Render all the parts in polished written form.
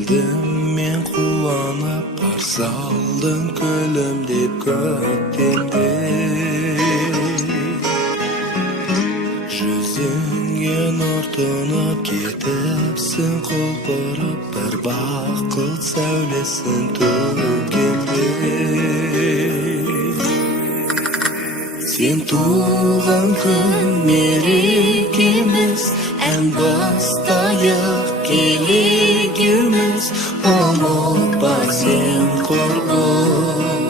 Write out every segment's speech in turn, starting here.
келдім мен қуанып, қарсы алдым күлімдеп көктемде. Жүзіңе нұр тұнып кетіпсің құлпырып, бір бақыт сәулесін төггенде. Сен туған күн мерекеміз, ән бастайық келегіміз. Ұмытпа сен құрбым,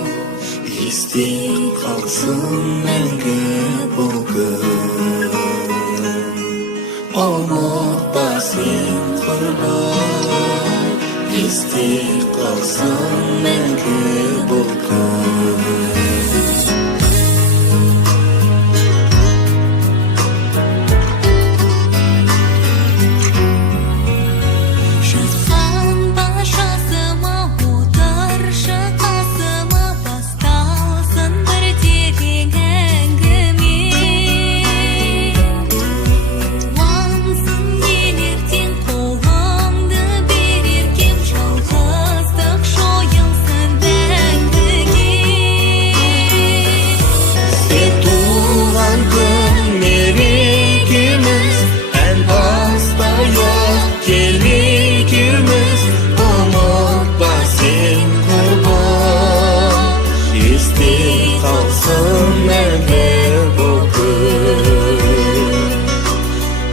есте қалсын мәңгі бұл күн. Ұмытпа сен құрбым, есте қалсын мәңгі бұл күн.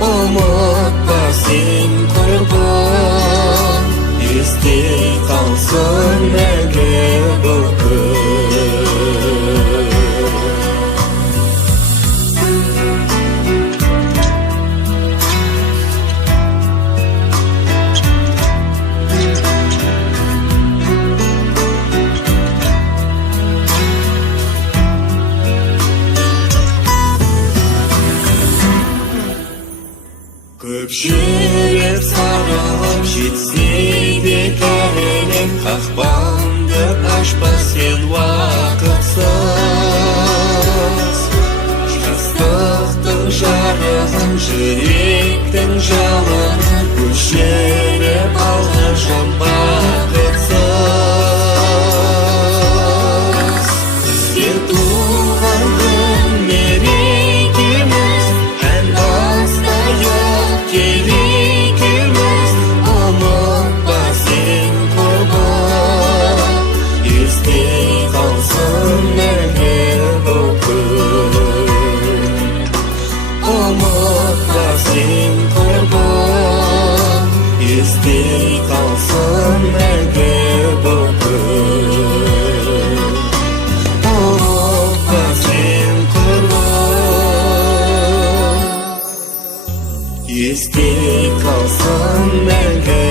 Ұмытпа сен құрбым, есте қалсын мәңгі бұл күн. Көп жүріп сағалап жетсе де кәрілік, қақпанды ашпа сен уақытсыз. Жастықтың жарығын, жүректің жалынын өшіріп алғашым бақытсыз. Сен туған күн мерекеміз, ән бастайық келегіміз. Ұмытпа сен құрбым, есте қалсын мәңгі бұл күн. Ұмытпа сен құрбым, есте қалсын мәңгі бұл күн. Ұмытпа сен құрбым, есте қалсын мәңгі